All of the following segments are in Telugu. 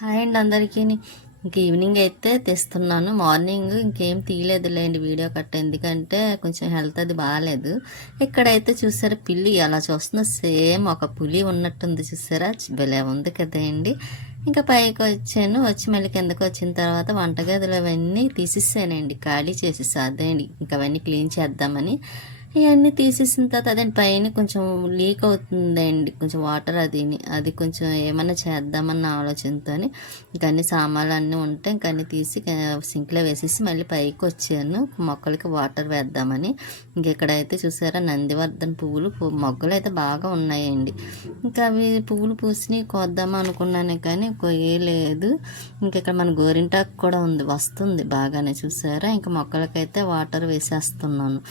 హాయ్ అండి అందరికీ. ఇంక ఈవినింగ్ అయితే తెస్తున్నాను. మార్నింగ్ ఇంకేం తీయలేదులేండి వీడియో కట్ట, ఎందుకంటే కొంచెం హెల్త్ అది బాగాలేదు. ఇక్కడైతే చూసారా పిల్లి అలా చూస్తున్నా, సేమ్ ఒక పులి ఉన్నట్టుంది చూసారా, భలే ఉంది కదండి. ఇంకా పైకి వచ్చాను, వచ్చి మళ్ళీ కిందకి వచ్చిన తర్వాత వంటగదిలో అవన్నీ తీసేసానండి, ఖాళీ చేసేసా. అదేండి ఇంకా అవన్నీ క్లీన్ చేద్దామని ఇవన్నీ తీసేసిన తర్వాత అదే పైన కొంచెం లీక్ అవుతుందండి, కొంచెం వాటర్ అది కొంచెం ఏమన్నా చేద్దామన్న ఆలోచనతో ఇంకా అన్ని సామాన్లు అన్నీ ఉంటే ఇంకా అన్నీ తీసి సింక్లో వేసేసి మళ్ళీ పైకి వచ్చాను మొక్కలకి వాటర్ వేద్దామని. ఇక్కడైతే చూసారా నందివర్ధన్ పువ్వులు మొగ్గలు అయితే బాగా ఉన్నాయండి. ఇంకా అవి పువ్వులు పూసిని కోద్దామా అనుకున్నాను కానీ కొయ్యలేదు. ఇక్కడ మన గోరింటాకు కూడా ఉంది, వస్తుంది బాగానే చూసారా. ఇంకా మొక్కలకైతే వాటర్ వేసేస్తున్నాను.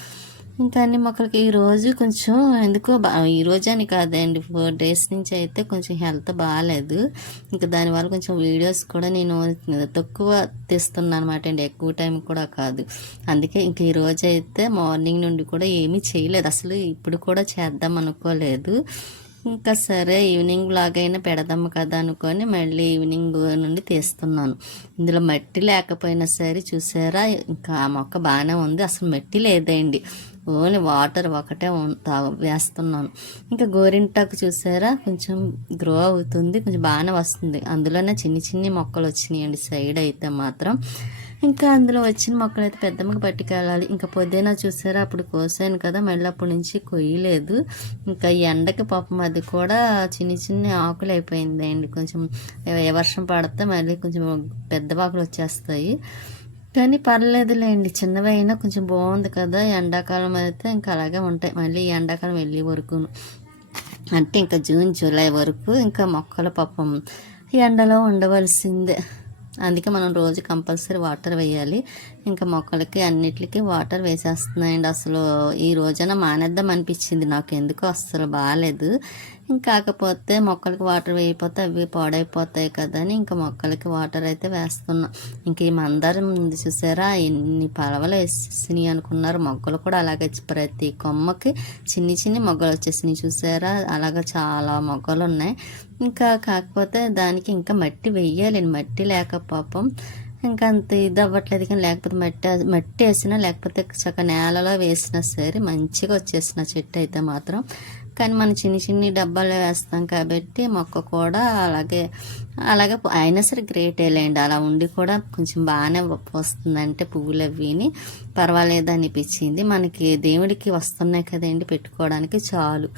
ఇంకా అన్ని మొక్కలకి ఈరోజు కొంచెం ఎందుకో ఈరోజు అని కాదండి, 4 days నుంచి అయితే కొంచెం హెల్త్ బాగాలేదు. ఇంకా దానివల్ల కొంచెం వీడియోస్ కూడా నేను తక్కువ తీస్తున్నాను అనమాట అండి, ఎక్కువ టైం కూడా కాదు. అందుకే ఇంక ఈరోజు అయితే మార్నింగ్ నుండి కూడా ఏమీ చేయలేదు, అసలు ఇప్పుడు కూడా చేద్దాం అనుకోలేదు. ఇంకా సరే ఈవినింగ్ బ్లాగ్ అయినా పెడదాము కదా అనుకొని మళ్ళీ ఈవినింగ్ నుండి తీస్తున్నాను. ఇందులో మట్టి లేకపోయినా సరే చూసారా, ఇంకా ఆ మొక్క బాగానే ఉంది, అసలు మట్టి లేదండి, ఓన్లీ వాటర్ ఒకటే వేస్తున్నాను. ఇంకా గోరింటాకు చూసారా కొంచెం గ్రో అవుతుంది, కొంచెం బాగానే వస్తుంది. అందులోనే చిన్ని చిన్ని మొక్కలు వచ్చినాయండి సైడ్ అయితే మాత్రం. ఇంకా అందులో వచ్చిన మొక్కలు అయితే పెద్దమ్మకి పట్టుకెళ్ళాలి. ఇంకా పుదీనా చూసారా అప్పుడు కోసాను కదా, మళ్ళీ అప్పటి నుంచి కొయ్యలేదు. ఇంకా ఈ ఎండకి పాపం అది కూడా చిన్ని చిన్ని ఆకులు అయిపోయిందండి, కొంచెం వర్షం పడితే మళ్ళీ కొంచెం పెద్ద ఆకులు వచ్చేస్తాయి. కానీ పర్లేదులేండి, చిన్నవి అయినా కొంచెం బాగుంది కదా. ఎండాకాలం అయితే ఇంకా అలాగే ఉంటాయి, మళ్ళీ ఎండాకాలం వెళ్ళే వరకును అంటే ఇంకా జూన్ జూలై వరకు ఇంకా మొక్కల పాపం ఎండలో ఉండవలసిందే. అందుకే మనం రోజు కంపల్సరీ వాటర్ వేయాలి. ఇంకా మొక్కలకి అన్నిటికీ వాటర్ వేసేస్తున్నాయండి. అసలు ఈ రోజైనా మానేద్దాం అనిపించింది నాకు, ఎందుకో అస్సలు బాగాలేదు. కాకపోతే మొక్కలకి వాటర్ వేయకపోతే అవి పాడైపోతాయి కదా అని ఇంకా మొక్కలకి వాటర్ అయితే వేస్తున్నాం. ఇంక ఈ మందారం ఉంది చూసారా, ఎన్ని పలవలు వేసేసినాయి అనుకున్నారు, మొగ్గలు కూడా అలాగే ప్రతి కొమ్మకి చిన్ని చిన్ని మొగ్గలు వచ్చేసినాయి చూసారా, అలాగా చాలా మొగ్గలు ఉన్నాయి. ఇంకా కాకపోతే దానికి ఇంకా మట్టి వెయ్యాలి, మట్టి లేక పాపం ఇంకా అంత ఇది అవ్వట్లేదు. కానీ లేకపోతే మట్టి వేసినా లేకపోతే చక్క నేలలో వేసినా సరే మంచిగా వచ్చేసిన చెట్టు అయితే మాత్రం. కానీ మనం చిన్ని చిన్ని డబ్బాలో వేస్తాం కాబట్టి మొక్క కూడా అలాగే అయినా సరే గ్రేట్ వేయలేండి, అలా ఉండి కూడా కొంచెం బాగానే వస్తుంది, అంటే పువ్వులు అవిని పర్వాలేదు అనిపించింది. మనకి దేవుడికి వస్తున్నాయి కదండి పెట్టుకోవడానికి, చాలు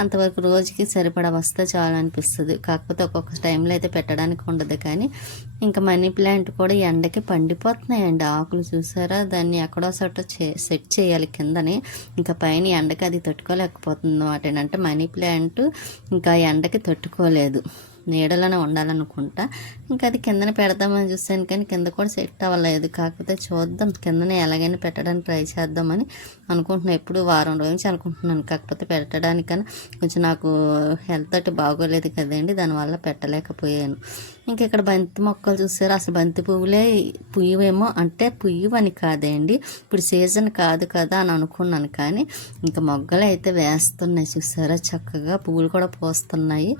అంతవరకు రోజుకి సరిపడా వస్తే చాలా అనిపిస్తుంది. కాకపోతే ఒక్కొక్క టైంలో అయితే పెట్టడానికి ఉండదు. కానీ ఇంకా మనీ ప్లాంట్ కూడా ఎండకి పండిపోతున్నాయండి, ఆకులు చూసారా, దాన్ని ఎక్కడో చోట సెట్ చేయాలి కిందనే. ఇంకా పైన ఎండకి అది తట్టుకోలేకపోతుంది అన్నమాట. అంటే మనీ ప్లాంట్ ఇంకా ఎండకి తట్టుకోలేదు, నీడలోనే ఉండాలనుకుంటా. ఇంకా అది కిందన పెడదామని చూసాను కానీ కింద కూడా సెట్ అవ్వలేదు. కాకపోతే చూద్దాం, కిందనే ఎలాగైనా పెట్టడానికి ట్రై చేద్దామని అనుకుంటున్నాను. ఎప్పుడు వారం రోజు నుంచి అనుకుంటున్నాను, కాకపోతే పెట్టడానికన్నా కొంచెం నాకు హెల్త్ అటు బాగోలేదు కదండి, దానివల్ల పెట్టలేకపోయాను. ఇక్కడ బంతి మొక్కలు చూసారు, అసలు బంతి పువ్వులే పుయ్యవేమో అంటే పుయ్యవని కాదండి, ఇప్పుడు సీజన్ కాదు కదా అని అనుకున్నాను. కానీ ఇంకా మొగ్గలు అయితే వేస్తున్నాయి చూసారా, చక్కగా పువ్వులు కూడా పోస్తున్నాయి.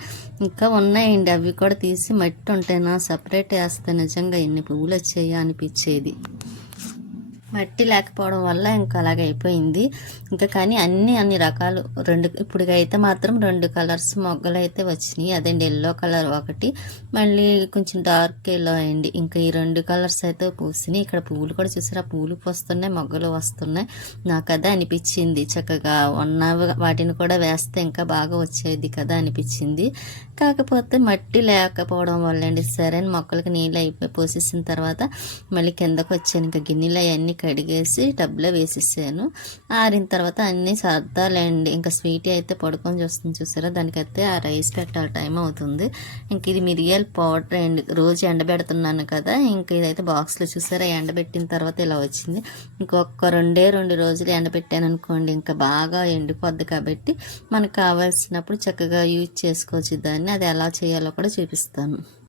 ఇంకా ఉన్నాయండి, అవి కూడా తీసి మట్టి ఉంటేనా సపరేట్ వేస్తే నిజంగా ఎన్ని పువ్వులు వచ్చాయో అనిపించేది. మట్టి లేకపోవడం వల్ల ఇంకా అలాగే అయిపోయింది. ఇంకా కానీ అన్ని రకాలు ఇప్పుడుకైతే మాత్రం 2 కలర్స్ మొగ్గలు అయితే వచ్చినాయి. అదండి ఎల్లో కలర్ ఒకటి, మళ్ళీ కొంచెం డార్క్ ఎల్లో అయింది. ఇంకా ఈ 2 కలర్స్ అయితే పూసినాయి. ఇక్కడ పువ్వులు కూడా చూసారా, పువ్వులు పోస్తున్నాయి, మొగ్గలు వస్తున్నాయి. నాకు అదే అనిపించింది, చక్కగా ఉన్న వాటిని కూడా వేస్తే ఇంకా బాగా వచ్చేది కదా అనిపించింది. కాకపోతే మట్టి లేకపోవడం వల్ల అండి. సరే మొక్కలకి నీళ్ళు అయిపోయి పోసేసిన తర్వాత మళ్ళీ కిందకు వచ్చాను. ఇంకా గిన్నెలు అవన్నీ కడిగేసి టబ్లో వేసేసాను. ఆరిన తర్వాత అన్నీ సర్దాలండి. ఇంకా స్వీట్ అయితే పడుకొని చూస్తుంది చూసారా, దానికైతే ఆ రైస్ పెట్టాలి, టైం అవుతుంది. ఇంక ఇది మిరియాల పౌడర్ అండి, రోజు ఎండబెడుతున్నాను కదా. ఇంకా ఇదైతే బాక్స్లో చూసారా, ఎండబెట్టిన తర్వాత ఇలా వచ్చింది. ఇంకొక 2 రోజులు ఎండబెట్టాను అనుకోండి, ఇంకా బాగా ఎండిపోద్ది కాబట్టి మనకు కావాల్సినప్పుడు చక్కగా యూజ్ చేసుకోవచ్చు దాన్ని. అది ఎలా చేయాలో కూడా చూపిస్తాను.